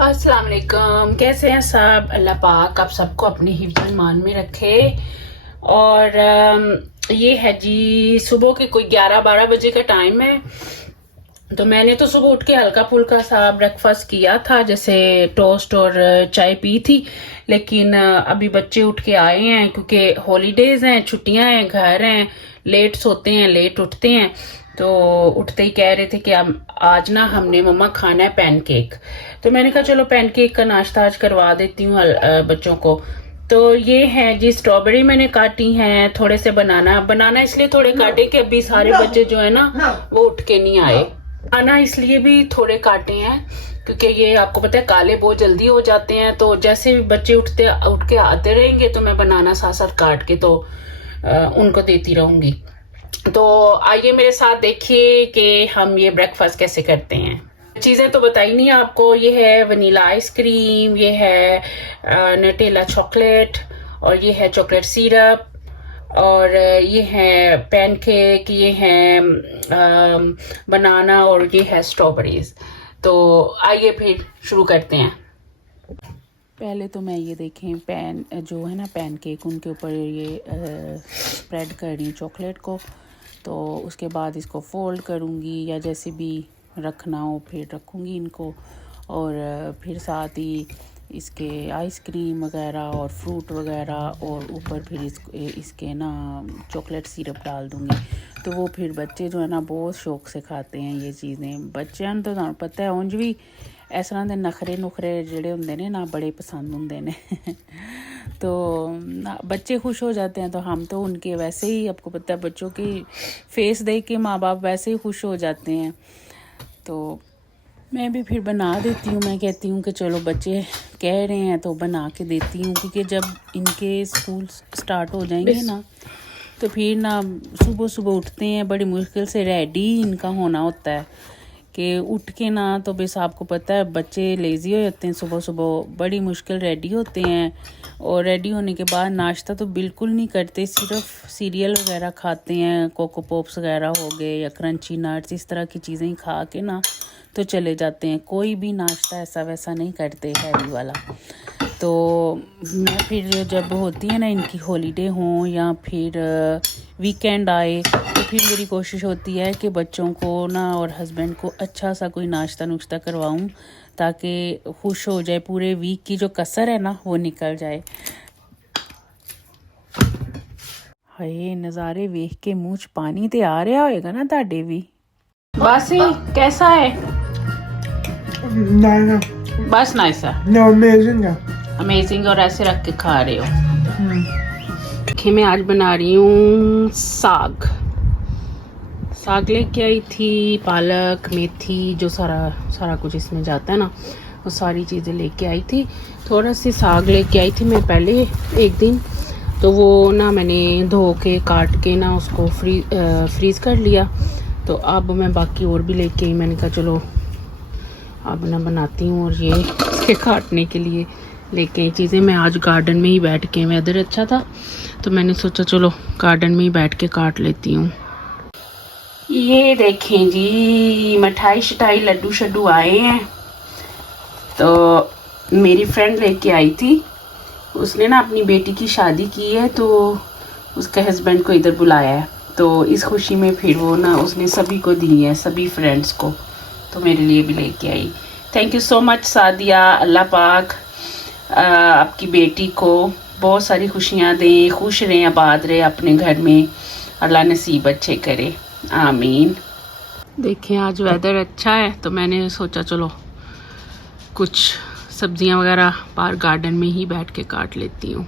अस्सलाम वालेकुम। कैसे हैं सब? अल्लाह पाक आप सबको अपनी हिफ्ज़ ईमान में रखे। और ये है जी सुबह के कोई 11-12 बजे का टाइम है। तो मैंने तो सुबह उठ के हल्का फुल्का सा ब्रेकफास्ट किया था, जैसे टोस्ट और चाय पी थी। लेकिन अभी बच्चे उठ के आए हैं क्योंकि हॉलीडेज हैं, छुट्टियां हैं, घर हैं, लेट सोते हैं लेट उठते हैं। तो उठते ही कह रहे थे कि आज ना हमने मम्मा खाना है पैनकेक। तो मैंने कहा चलो पैनकेक का नाश्ता आज करवा देती हूँ बच्चों को। तो ये है जी स्ट्रॉबेरी मैंने काटी हैं, थोड़े से बनाना बनाना इसलिए थोड़े काटे कि अभी सारे बच्चे जो है ना वो उठ के नहीं आए। आना इसलिए भी थोड़े काटे हैं क्योंकि ये आपको पता है काले बहुत जल्दी हो जाते हैं। तो जैसे भी बच्चे उठ के आते रहेंगे तो मैं बनाना साथ साथ काट के तो उनको देती रहूंगी। तो आइए मेरे साथ देखिए कि हम ये ब्रेकफास्ट कैसे करते हैं। चीज़ें तो बताई नहीं आपको। ये है वनीला आइसक्रीम, ये है नटेला चॉकलेट, और ये है चॉकलेट सिरप, और ये है पैनकेक, ये है बनाना, और ये है स्ट्रॉबेरीज। तो आइए फिर शुरू करते हैं। पहले तो मैं ये देखें पैन जो है ना पैनकेक, उनके ऊपर ये स्प्रेड कर रही हूँ चॉकलेट को। तो उसके बाद इसको फोल्ड करूँगी या जैसे भी रखना हो फिर रखूँगी इनको। और फिर साथ ही इसके आइसक्रीम वगैरह और फ्रूट वगैरह, और ऊपर फिर इसके ना चॉकलेट सिरप डाल दूँगी। तो वो फिर बच्चे जो है ना बहुत शौक से खाते हैं ये चीज़ें। बच्चों तो तुहानू पता है उंज भी इस तरह के नखरे नुखरे जिहड़े हुंदे ने ना बड़े पसंद होंगे ने तो बच्चे खुश हो जाते हैं तो हम तो उनके वैसे ही, आपको पता है बच्चों की फेस देख के माँ बाप वैसे ही खुश हो जाते हैं। तो मैं भी फिर बना देती हूँ। मैं कहती हूँ कि चलो बच्चे कह रहे हैं तो बना के देती हूँ, क्योंकि जब इनके स्कूल स्टार्ट हो जाएंगे ना तो फिर ना सुबह सुबह उठते हैं, बड़ी मुश्किल से रेडी इनका होना होता है कि उठ के ना, तो बस आपको पता है बच्चे लेज़ी हो जाते हैं, सुबह सुबह बड़ी मुश्किल रेडी होते हैं। और रेडी होने के बाद नाश्ता तो बिल्कुल नहीं करते, सिर्फ सीरियल वगैरह खाते हैं, कोको पॉप्स वगैरह हो गए या क्रंची नट्स, इस तरह की चीज़ें ही खा के ना तो चले जाते हैं। कोई भी नाश्ता ऐसा वैसा नहीं करते हैवी वाला। तो मैं फिर जब होती है ना इनकी हॉलीडे हों या फिर वीकेंड आए तो फिर मेरी कोशिश होती है कि बच्चों को ना और हस्बैंड को अच्छा सा कोई नाश्ता नुश्ता करवाऊं, ताकि खुश हो जाए, पूरे वीक की जो कसर है ना वो निकल जाए। हाय नज़ारे वेख के मुँह च पानी तो आ रहा होएगा ना ताडे भी। बस कैसा है? बस नाइस है। अमेजिंग है। अमेजिंग। और ऐसे रख के खा रहे हो? देखिए मैं आज बना रही हूँ साग लेके आई थी, पालक मेथी, जो सारा कुछ इसमें जाता है ना वो सारी चीज़ें लेके आई थी। थोड़ा सी साग लेके आई थी मैं पहले एक दिन, तो वो ना मैंने धो के काट के ना उसको फ्रीज़ कर लिया। तो अब मैं बाकी और भी लेके आई। मैंने कहा चलो अब ना बनाती हूँ। और ये इसके काटने के लिए लेके आई चीज़ें। मैं आज गार्डन में ही बैठ के, वेदर अच्छा था तो मैंने सोचा चलो गार्डन में ही बैठ के काट लेती हूँ। ये देखें जी मिठाई शिठाई लड्डू शड्डू आए हैं। तो मेरी फ्रेंड लेके आई थी, उसने ना अपनी बेटी की शादी की है तो उसके हस्बैंड को इधर बुलाया है। तो इस खुशी में फिर वो ना उसने सभी को दी है, सभी फ्रेंड्स को। तो मेरे लिए भी लेके आई। Thank you so much Sadia. अल्लाह पाक आपकी बेटी को बहुत सारी खुशियाँ दे, खुश रहें, आबाद रहे अपने घर में, अल्लाह नसीब अच्छे करे, आमीन। देखें आज वेदर अच्छा है तो मैंने सोचा चलो कुछ सब्जियां वगैरह बाहर गार्डन में ही बैठ के काट लेती हूँ।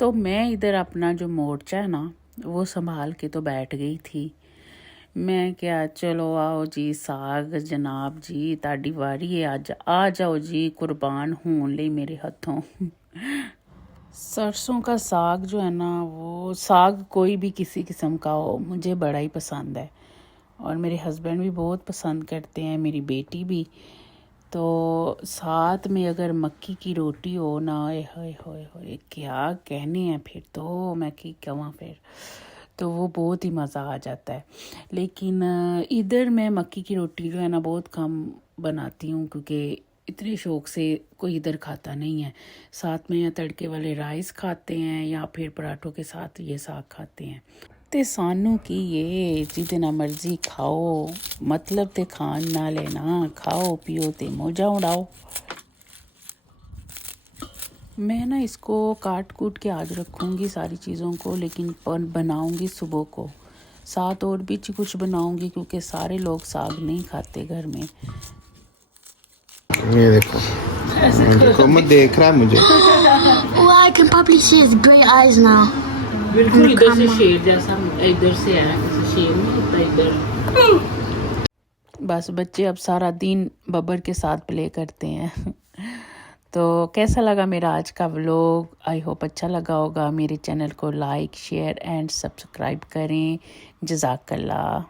तो मैं इधर अपना जो मोर्चा है ना वो संभाल के तो बैठ गई थी। मैं क्या चलो आओ जी साग जनाब जी ताड़ी वारी है, आज आ जाओ जी, कुर्बान होने ले मेरे हाथों। सरसों का साग जो है ना, वो साग कोई भी किसी किस्म का हो मुझे बड़ा ही पसंद है, और मेरे हस्बैंड भी बहुत पसंद करते हैं, मेरी बेटी भी। तो साथ में अगर मक्की की रोटी हो ना, हाय हाय हाय क्या कहने हैं फिर तो, मैं की कहवा फिर। तो वो बहुत ही मज़ा आ जाता है। लेकिन इधर मैं मक्की की रोटी जो है ना बहुत कम बनाती हूँ, क्योंकि इतने शौक़ से कोई इधर खाता नहीं है। साथ में या तड़के वाले राइस खाते हैं या फिर पराठों के साथ ये साग खाते हैं। ते सानू की ये जितना मर्जी खाओ, मतलब ते खान ना लेना, खाओ पियो ते मौजा उड़ाओ। मैं ना इसको काट कूट के आज रखूँगी सारी चीज़ों को, लेकिन बनाऊँगी सुबह को। साथ और भी कुछ बनाऊँगी क्योंकि सारे लोग साग नहीं खाते घर में। ये देखो, देखो मैं देख रहा है मुझे। Oh, I can probably see his great eyes now. बिल्कुल इधर से शेर जैसा, इधर से है जैसे शेर नहीं होता इधर। बस बच्चे अब सारा दिन बब्बर के साथ प्ले करते हैं। तो कैसा लगा मेरा आज का व्लॉग? आई होप अच्छा लगा होगा। मेरे चैनल को लाइक शेयर एंड सब्सक्राइब करें। जज़ाकल्लाह।